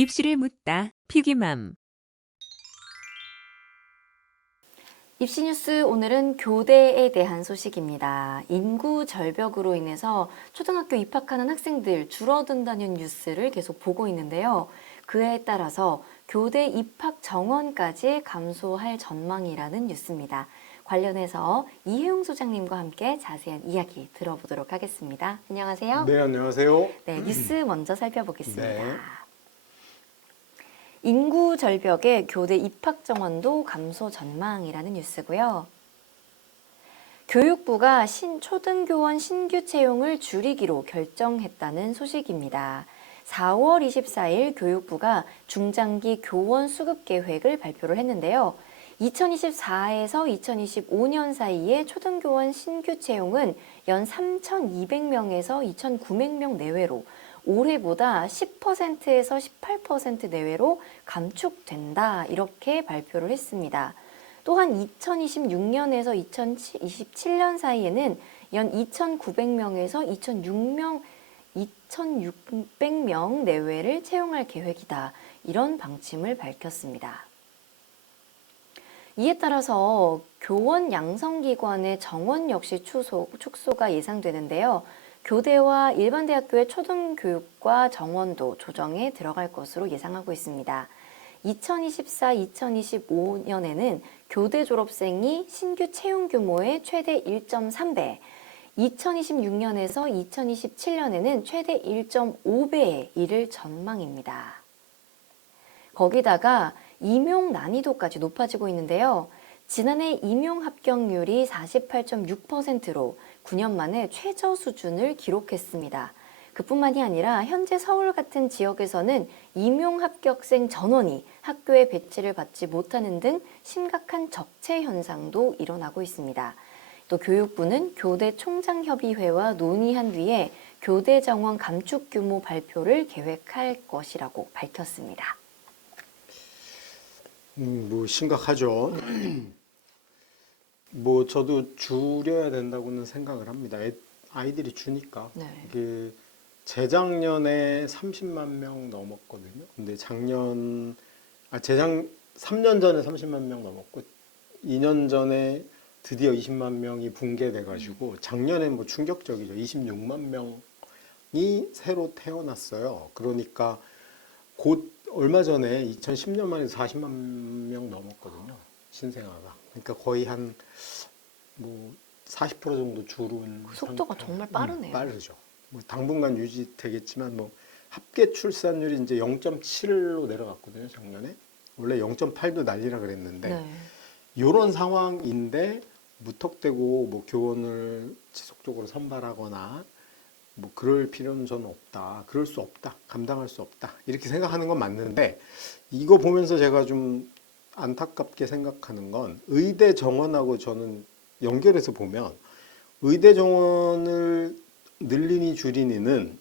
입시를 묻다. 피기맘. 입시뉴스 오늘은 교대에 대한 소식입니다. 인구 절벽으로 인해서 초등학교 입학하는 학생들 줄어든다는 뉴스를 계속 보고 있는데요. 그에 따라서 교대 입학 정원까지 감소할 전망이라는 뉴스입니다. 관련해서 이혜용 소장님과 함께 자세한 이야기 들어보도록 하겠습니다. 안녕하세요. 네, 안녕하세요. 네, 뉴스 먼저 살펴보겠습니다. 네. 인구 절벽에 교대 입학 정원도 감소 전망이라는 뉴스고요. 교육부가 초등교원 신규 채용을 줄이기로 결정했다는 소식입니다. 4월 24일 교육부가 중장기 교원 수급 계획을 발표를 했는데요. 2024에서 2025년 사이에 초등교원 신규 채용은 연 3,200명에서 2,900명 내외로 올해보다 10%에서 18% 내외로 감축된다, 이렇게 발표를 했습니다. 또한 2026년에서 2027년 사이에는 연 2,900명에서 2,600명 내외를 채용할 계획이다, 이런 방침을 밝혔습니다. 이에 따라서 교원 양성기관의 정원 역시 축소가 예상되는데요. 교대와 일반 대학교의 초등교육과 정원도 조정에 들어갈 것으로 예상하고 있습니다. 2024-2025년에는 교대 졸업생이 신규 채용 규모의 최대 1.3배, 2026년에서 2027년에는 최대 1.5배에 이를 전망입니다. 거기다가 임용 난이도까지 높아지고 있는데요. 지난해 임용 합격률이 48.6%로 9년 만에 최저 수준을 기록했습니다. 그뿐만이 아니라 현재 서울 같은 지역에서는 임용 합격생 전원이 학교에 배치를 받지 못하는 등 심각한 적체 현상도 일어나고 있습니다. 또 교육부는 교대 총장협의회와 논의한 뒤에 교대 정원 감축 규모 발표를 계획할 것이라고 밝혔습니다. 뭐 심각하죠. 뭐 저도 줄여야 된다고는 생각을 합니다. 아이들이 주니까. 네. 이게 재작년에 30만 명 넘었거든요. 근데 재작 3년 전에 30만 명 넘었고 2년 전에 드디어 20만 명이 붕괴돼 가지고 작년에 뭐 충격적이죠. 26만 명이 새로 태어났어요. 그러니까 곧 얼마 전에 2010년만 해도 40만 명 넘었거든요. 신생아가. 그러니까 거의 한 뭐 40% 정도 줄은 그 속도가 상태. 정말 빠르네요. 빠르죠. 뭐 당분간 유지되겠지만 뭐 합계 출산율이 이제 0.7로 내려갔거든요. 작년에. 원래 0.8도 난리라 그랬는데 네. 이런 상황인데 무턱대고 뭐 교원을 지속적으로 선발하거나 뭐 그럴 필요는 저는 없다. 그럴 수 없다. 감당할 수 없다. 이렇게 생각하는 건 맞는데 이거 보면서 제가 좀 안타깝게 생각하는 건 의대 정원하고 저는 연결해서 보면 의대 정원을 늘리니 줄이니는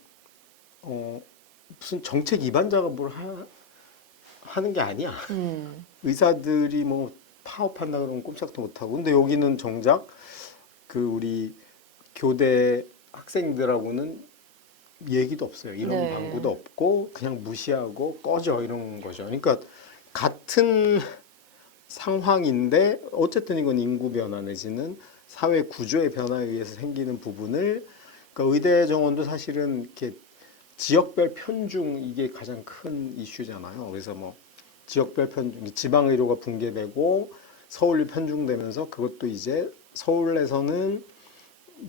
무슨 정책 위반자가 뭘 하는 게 아니야. 의사들이 뭐 파업한다 그러면 꼼짝도 못하고. 근데 여기는 정작 그 우리 교대 학생들하고는 얘기도 없어요. 이런 네. 방구도 없고 그냥 무시하고 꺼져 이런 거죠. 그러니까 같은 상황인데 어쨌든 이건 인구 변화 내지는 사회 구조의 변화에 의해서 생기는 부분을 그러니까 의대 정원도 사실은 이렇게 지역별 편중 이게 가장 큰 이슈잖아요. 그래서 뭐 지역별 편중, 지방 의료가 붕괴되고 서울이 편중되면서 그것도 이제 서울에서는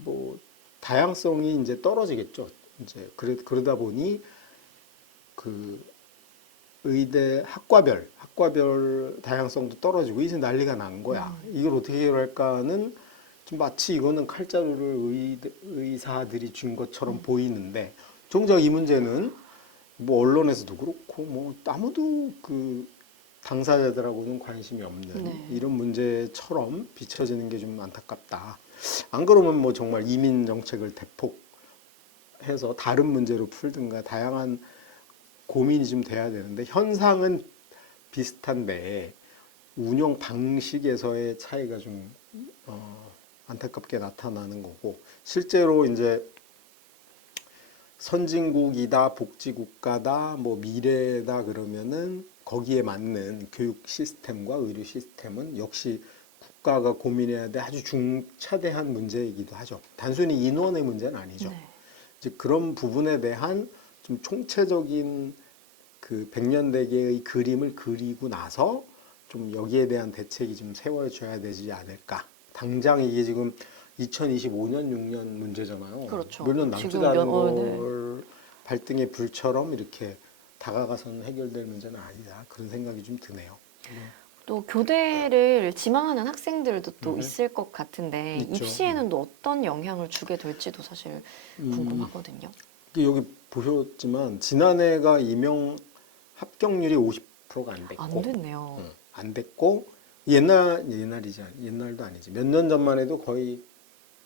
뭐 다양성이 이제 떨어지겠죠. 이제 그러다 보니 그 의대 학과별 다양성도 떨어지고 이제 난리가 난 거야. 이걸 어떻게 해결할까는 좀 마치 이거는 칼자루를 의사들이 쥔 것처럼 보이는데 정작 이 문제는 뭐 언론에서도 그렇고 뭐 아무도 그 당사자들하고는 관심이 없는 네. 이런 문제처럼 비춰지는 게 좀 안타깝다. 안 그러면 뭐 정말 이민 정책을 대폭해서 다른 문제로 풀든가 다양한 고민이 좀 돼야 되는데 현상은 비슷한데 운영 방식에서의 차이가 좀 안타깝게 나타나는 거고 실제로 이제 선진국이다, 복지국가다, 뭐 미래다 그러면은 거기에 맞는 교육 시스템과 의료 시스템은 역시 국가가 고민해야 될 아주 중차대한 문제이기도 하죠. 단순히 인원의 문제는 아니죠. 네. 이제 그런 부분에 대한 좀 총체적인 그 백년대계의 그림을 그리고 나서 좀 여기에 대한 대책이 좀 세워져야 되지 않을까. 당장 이게 지금 2025년, 6년 문제잖아요. 그렇죠. 몇 년 남지도 지금 않은 네. 걸 발등에 불처럼 이렇게 다가가서는 해결될 문제는 아니다. 그런 생각이 좀 드네요. 또 교대를 지망하는 학생들도 또 음. 있을 것 같은데 있죠. 입시에는 또 어떤 영향을 주게 될지도 사실 궁금하거든요. 여기 보셨지만 지난해가 임용 합격률이 50%가 안 됐고 안 됐네요. 안 됐고 옛날도 아니지 몇 년 전만 해도 거의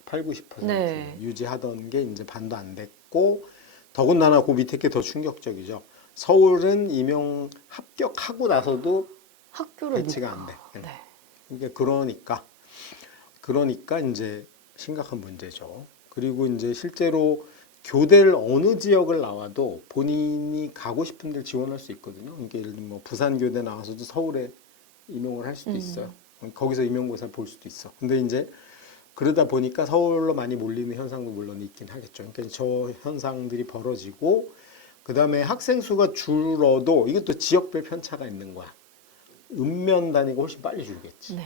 8, 90% 네. 유지하던 게 이제 반도 안 됐고 더군다나 그 밑에 게 더 충격적이죠. 서울은 임용 합격하고 나서도 학교를 배치가 못 안 돼. 가. 네. 그러니까 이제 심각한 문제죠. 그리고 이제 실제로 교대를 어느 지역을 나와도 본인이 가고 싶은 데를 지원할 수 있거든요. 그러니까 예를 들면 뭐 부산 교대 나와서도 서울에 임용을 할 수도 있어요. 거기서 임용고사 볼 수도 있어. 근데 이제 그러다 보니까 서울로 많이 몰리는 현상도 물론 있긴 하겠죠. 그러니까 저 현상들이 벌어지고 그다음에 학생 수가 줄어도 이것도 지역별 편차가 있는 거야. 읍면 단위가 훨씬 빨리 줄겠지. 네.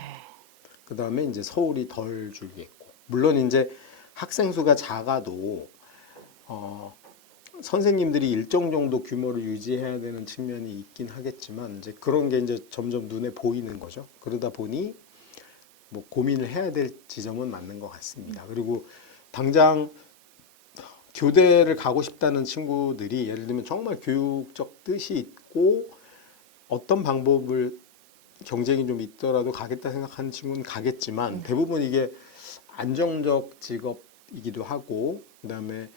그다음에 이제 서울이 덜 줄겠고. 물론 이제 학생 수가 작아도 선생님들이 일정 정도 규모를 유지해야 되는 측면이 있긴 하겠지만 이제 그런 게 이제 점점 눈에 보이는 거죠. 그러다 보니 뭐 고민을 해야 될 지점은 맞는 것 같습니다. 그리고 당장 교대를 가고 싶다는 친구들이 예를 들면 정말 교육적 뜻이 있고 어떤 방법을 경쟁이 좀 있더라도 가겠다 생각하는 친구는 가겠지만 대부분 이게 안정적 직업이기도 하고 그다음에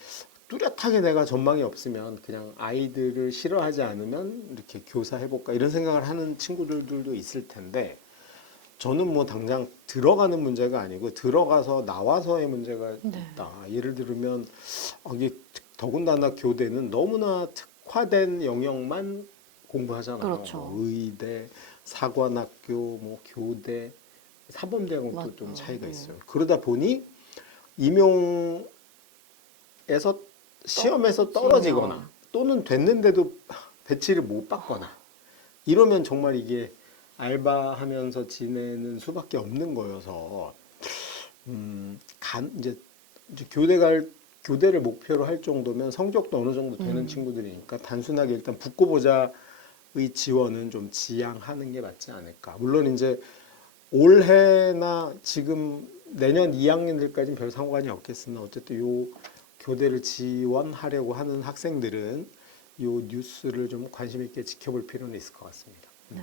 뚜렷하게 내가 전망이 없으면 그냥 아이들을 싫어하지 않으면 이렇게 교사 해볼까 이런 생각을 하는 친구들도 있을 텐데 저는 뭐 당장 들어가는 문제가 아니고 들어가서 나와서의 문제가 있다. 예를 들면 이게 더군다나 교대는 너무나 특화된 영역만 공부하잖아요. 그렇죠. 뭐 의대, 사관학교, 뭐 교대, 사범대학은 또 좀 차이가 네. 있어요. 그러다 보니 임용에서 시험에서 떨어지거나 또는 됐는데도 배치를 못 받거나 이러면 정말 이게 알바하면서 지내는 수밖에 없는 거여서 이제 교대를 목표로 할 정도면 성적도 어느 정도 되는 친구들이니까 단순하게 일단 붙고 보자의 지원은 좀 지양하는 게 맞지 않을까. 물론 이제 올해나 지금 내년 2학년들까지는 별 상관이 없겠으나 어쨌든 요 교대를 지원하려고 하는 학생들은 요 뉴스를 좀 관심 있게 지켜볼 필요는 있을 것 같습니다. 네.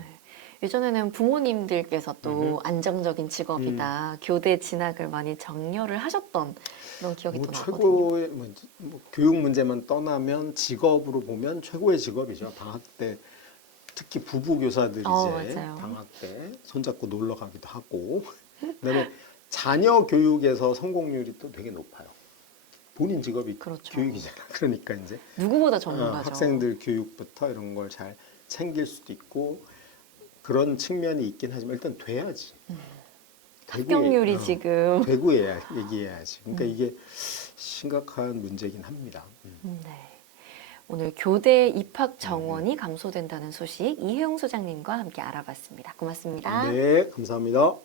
예전에는 부모님들께서 또 안정적인 직업이다, 교대 진학을 많이 장려를 하셨던 그런 기억이 또 나거든요. 최고의 뭐 교육 문제만 떠나면 직업으로 보면 최고의 직업이죠. 방학 때 특히 부부 교사들이 이제 맞아요. 방학 때 손잡고 놀러 가기도 하고 그다음에 자녀 교육에서 성공률이 또 되게 높아요. 본인 직업이 그렇죠. 교육이잖아. 그러니까 이제 누구보다 전문가죠. 학생들 교육부터 이런 걸 잘 챙길 수도 있고 그런 측면이 있긴 하지만 일단 돼야지. 합격률이 지금 되고 얘기해야지. 그러니까 이게 심각한 문제긴 합니다. 네. 오늘 교대 입학 정원이 감소된다는 소식 이혜용 소장님과 함께 알아봤습니다. 고맙습니다. 네, 감사합니다.